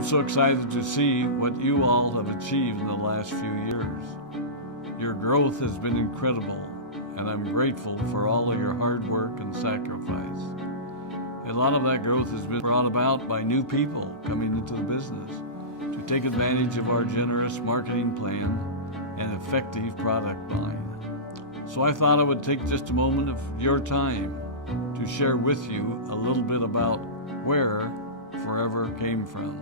I'm so excited to see what you all have achieved in the last few years. Your growth has been incredible, and I'm grateful for all of your hard work and sacrifice. A lot of that growth has been brought about by new people coming into the business to take advantage of our generous marketing plan and effective product line. So I thought I would take just a moment of your time to share with you a little bit about where Forever came from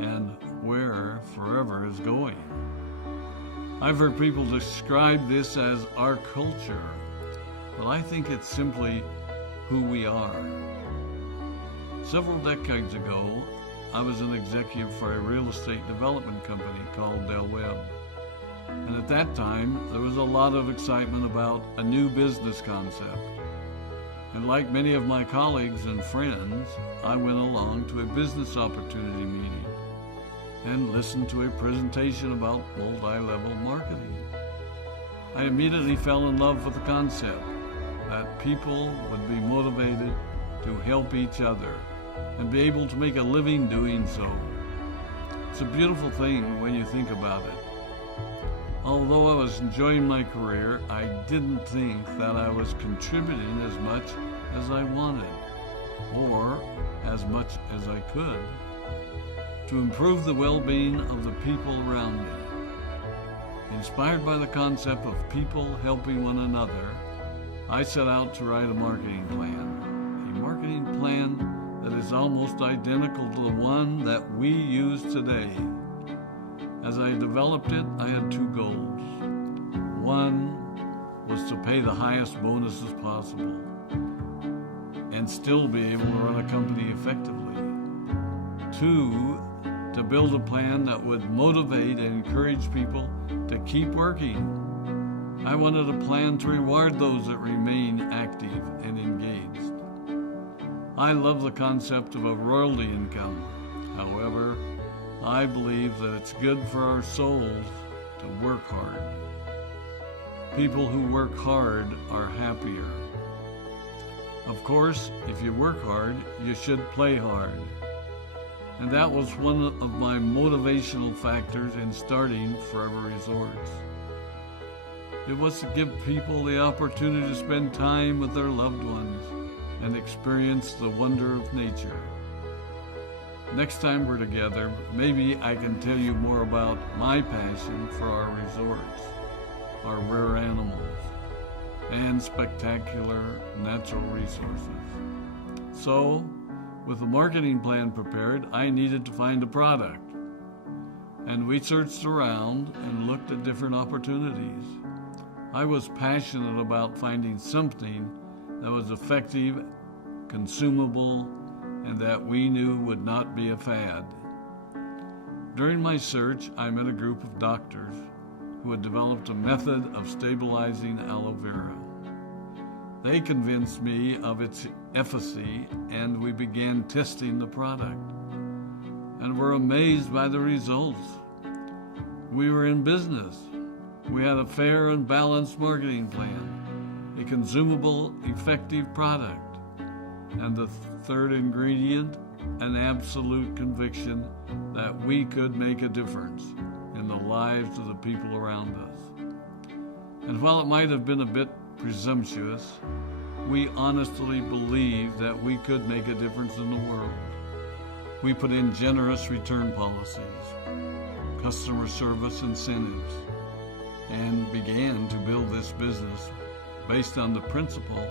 and where Forever is going. I've heard people describe this as our culture, but I think it's simply who we are. Several decades ago, I was an executive for a real estate development company called Del Webb. And at that time, there was a lot of excitement about a new business concept. And like many of my colleagues and friends, I went along to a business opportunity meeting and listened to a presentation about multi-level marketing. I immediately fell in love with the concept that people would be motivated to help each other and be able to make a living doing so. It's a beautiful thing when you think about it. Although I was enjoying my career, I didn't think that I was contributing as much as I wanted, or as much as I could, to improve the well-being of the people around me. Inspired by the concept of people helping one another, I set out to write a marketing plan that is almost identical to the one that we use today. As I developed it, I had two goals. One was to pay the highest bonuses possible and still be able to run a company effectively. Two, to build a plan that would motivate and encourage people to keep working. I wanted a plan to reward those that remain active and engaged. I love the concept of a royalty income. However, I believe that it's good for our souls to work hard. People who work hard are happier. Of course, if you work hard, you should play hard. And that was one of my motivational factors in starting Forever Resorts. It was to give people the opportunity to spend time with their loved ones and experience the wonder of nature. Next time we're together, maybe I can tell you more about my passion for our resorts, our rare animals, and spectacular natural resources. So, with a marketing plan prepared, I needed to find a product. And we searched around and looked at different opportunities. I was passionate about finding something that was effective, consumable, and that we knew would not be a fad. During my search, I met a group of doctors who had developed a method of stabilizing aloe vera. They convinced me of its efficacy, and we began testing the product, and were amazed by the results. We were in business. We had a fair and balanced marketing plan, a consumable, effective product, and the third ingredient, an absolute conviction that we could make a difference in the lives of the people around us. And while it might have been a bit presumptuous, we honestly believed that we could make a difference in the world. We put in generous return policies, customer service incentives, and began to build this business based on the principle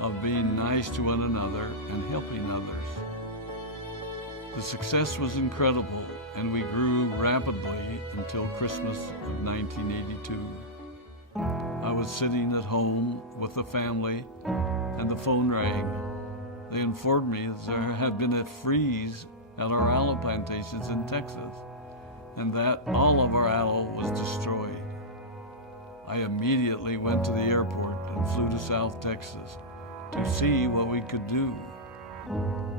of being nice to one another and helping others. The success was incredible, and we grew rapidly until Christmas of 1982. I was sitting at home with the family, and the phone rang. They informed me that there had been a freeze at our aloe plantations in Texas, and that all of our aloe was destroyed. I immediately went to the airport and flew to South Texas to see what we could do.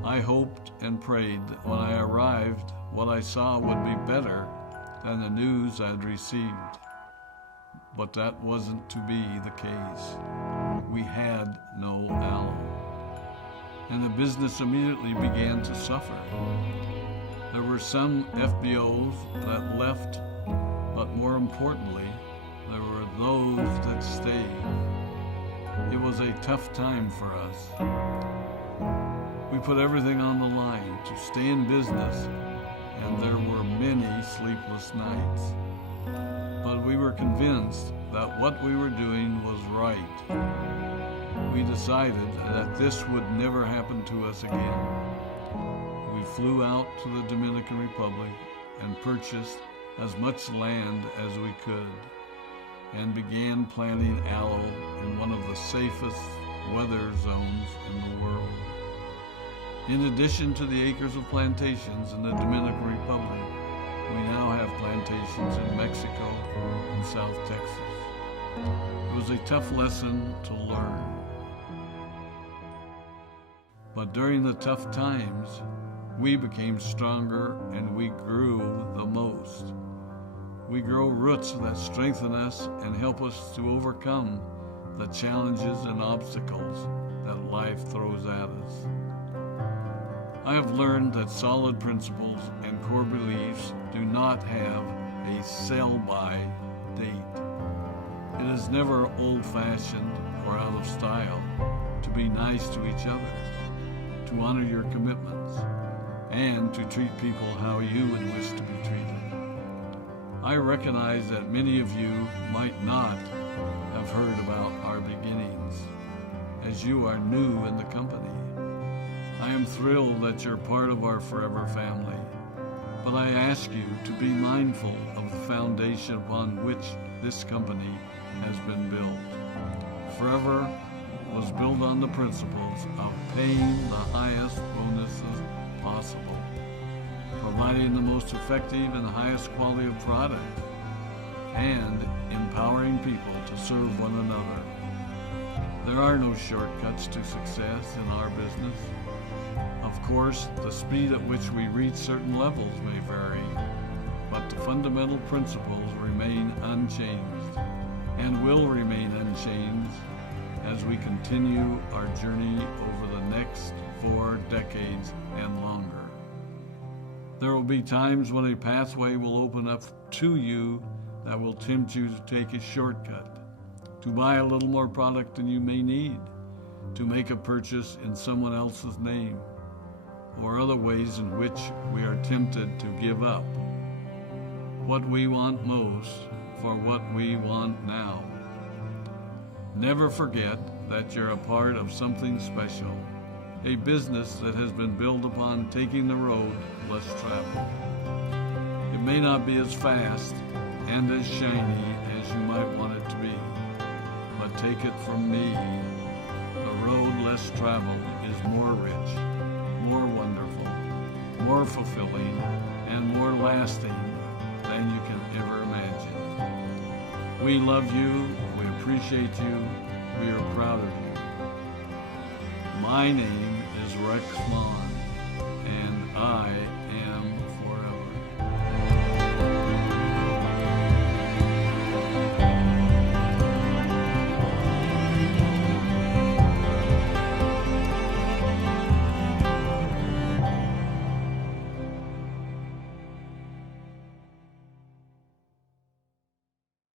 I hoped and prayed that when I arrived, what I saw would be better than the news I had received. But that wasn't to be the case. We had no aloe, and the business immediately began to suffer. There were some FBOs that left, but more importantly, there were those that stayed. It was a tough time for us. We put everything on the line to stay in business, and there were many sleepless nights. But we were convinced that what we were doing was right. We decided that this would never happen to us again. We flew out to the Dominican Republic and purchased as much land as we could and began planting aloe in one of the safest weather zones in the world. In addition to the acres of plantations in the Dominican Republic, we now have plantations in Mexico and South Texas. It was a tough lesson to learn. But during the tough times, we became stronger and we grew the most. We grow roots that strengthen us and help us to overcome the challenges and obstacles that life throws at us. I have learned that solid principles and core beliefs do not have a sell-by date. It is never old-fashioned or out of style to be nice to each other, to honor your commitments, and to treat people how you would wish to be treated. I recognize that many of you might not have heard about our beginnings, as you are new in the company. I am thrilled that you're part of our forever family, but I ask you to be mindful of the foundation upon which this company has been built. Forever was built on the principles of paying the highest bonuses possible, providing the most effective and highest quality of product, and empowering people to serve one another. There are no shortcuts to success in our business. Of course, the speed at which we reach certain levels may vary, but the fundamental principles remain unchanged and will remain unchanged as we continue our journey over the next 4 decades and longer. There will be times when a pathway will open up to you that will tempt you to take a shortcut, to buy a little more product than you may need, to make a purchase in someone else's name, or other ways in which we are tempted to give up what we want most for what we want now. Never forget that you're a part of something special, a business that has been built upon taking the road less traveled. It may not be as fast and as shiny as you might want it to be, but take it from me, the road less traveled is more rich, more wonderful, more fulfilling, and more lasting than you can ever imagine. We love you, we appreciate you, we are proud of you. My name is Rex Mon, and I